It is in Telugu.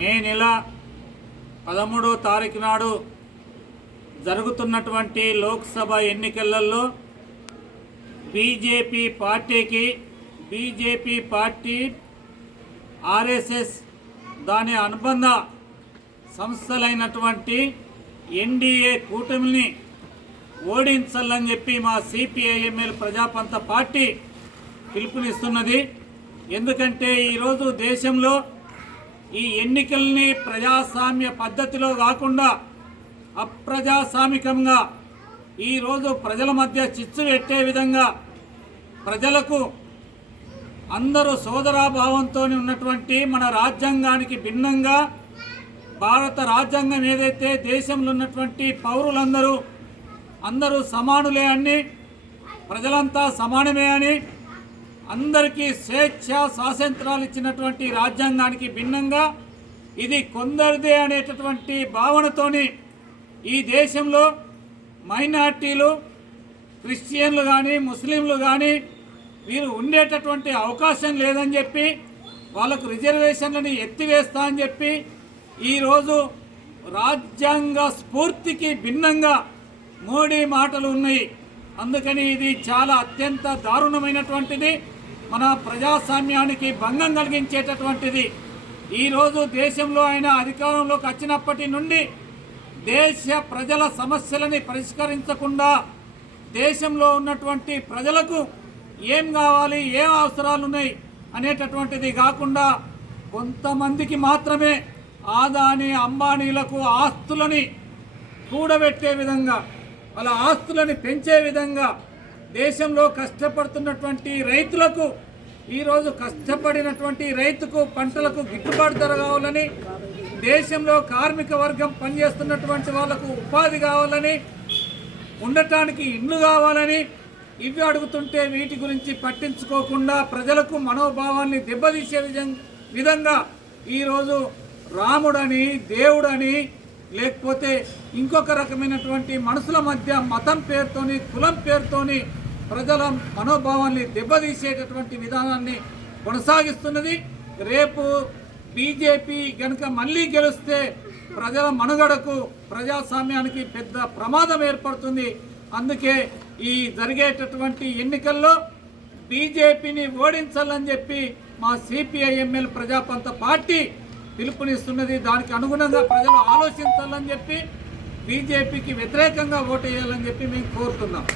మే నెల 13వ తారీఖు నాడు జరుగుతున్నటువంటి లోక్సభ ఎన్నికలలో బీజేపీ పార్టీ ఆర్ఎస్ఎస్ దాని అనుబంధ సంస్థలైనటువంటి ఎన్డీఏ కూటమిని ఓడించాలని చెప్పి మా సిపిఐఎంఎల్ ప్రజాపంత పార్టీ పిలుపునిస్తున్నది. ఎందుకంటే ఈరోజు దేశంలో ఈ ఎన్నికల్ని ప్రజాస్వామ్య పద్ధతిలో కాకుండా అప్రజాస్వామికంగా ఈరోజు ప్రజల మధ్య చిచ్చు పెట్టే విధంగా ప్రజలకు అందరూ సోదరాభావంతో ఉన్నటువంటి మన రాజ్యాంగానికి భిన్నంగా భారత రాజ్యాంగం ఏదైతే దేశంలో ఉన్నటువంటి అందరూ సమానులే అని, ప్రజలంతా సమానమే అని, అందరికీ స్వేచ్ఛ స్వాతంత్రాలు ఇచ్చినటువంటి రాజ్యాంగానికి భిన్నంగా ఇది కొందరిదే అనేటటువంటి భావనతోని ఈ దేశంలో మైనార్టీలు, క్రిస్టియన్లు కానీ ముస్లింలు కానీ వీరు ఉండేటటువంటి అవకాశం లేదని చెప్పి వాళ్ళకు రిజర్వేషన్లను ఎత్తివేస్తా అని చెప్పి ఈరోజు రాజ్యాంగ స్ఫూర్తికి భిన్నంగా మోడీ మాటలు ఉన్నాయి. అందుకని ఇది చాలా అత్యంత దారుణమైనటువంటిది, మన ప్రజాస్వామ్యానికి భంగం కలిగించేటటువంటిది. ఈరోజు దేశంలో ఆయన అధికారంలోకి వచ్చినప్పటి నుండి దేశ ప్రజల సమస్యలని పరిష్కరించకుండా దేశంలో ఉన్నటువంటి ప్రజలకు ఏం కావాలి, ఏం అవసరాలు ఉన్నాయి అనేటటువంటిది కాకుండా కొంతమందికి మాత్రమే ఆదాని అంబానీలకు ఆస్తులని కూడబెట్టే విధంగా, వాళ్ళ ఆస్తులని పెంచే విధంగా దేశంలో కష్టపడుతున్నటువంటి రైతులకు, ఈరోజు కష్టపడినటువంటి రైతుకు పంటలకు గిట్టుబాటు ధర కావాలని, దేశంలో కార్మిక వర్గం పనిచేస్తున్నటువంటి వాళ్ళకు ఉపాధి కావాలని, ఉండటానికి ఇండ్లు కావాలని ఇవి అడుగుతుంటే వీటి గురించి పట్టించుకోకుండా ప్రజలకు మనోభావాన్ని దెబ్బతీసే విధంగా ఈరోజు రాముడని, దేవుడని, లేకపోతే ఇంకొక రకమైనటువంటి మనుషుల మధ్య మతం పేరుతోని, కులం పేరుతోని ప్రజల మనోభావాన్ని దెబ్బతీసేటటువంటి విధానాన్ని కొనసాగిస్తున్నది. రేపు బీజేపీ కనుక మళ్ళీ గెలిస్తే ప్రజల మనుగడకు, ప్రజాస్వామ్యానికి పెద్ద ప్రమాదం ఏర్పడుతుంది. అందుకే ఈ జరిగేటటువంటి ఎన్నికల్లో బీజేపీని ఓడించాలని చెప్పి మా సిపిఐఎంఎల్ ప్రజాపంత పార్టీ పిలుపునిస్తున్నది. దానికి అనుగుణంగా ప్రజలు ఆలోచించాలని చెప్పి బీజేపీకి వ్యతిరేకంగా ఓటేయాలని చెప్పి మేము కోరుతున్నాం.